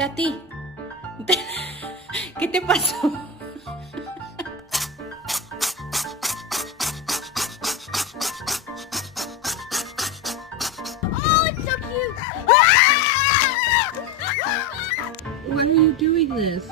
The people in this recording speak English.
Tati, ¿qué te pasó? Oh, it's so cute! Why are you doing this?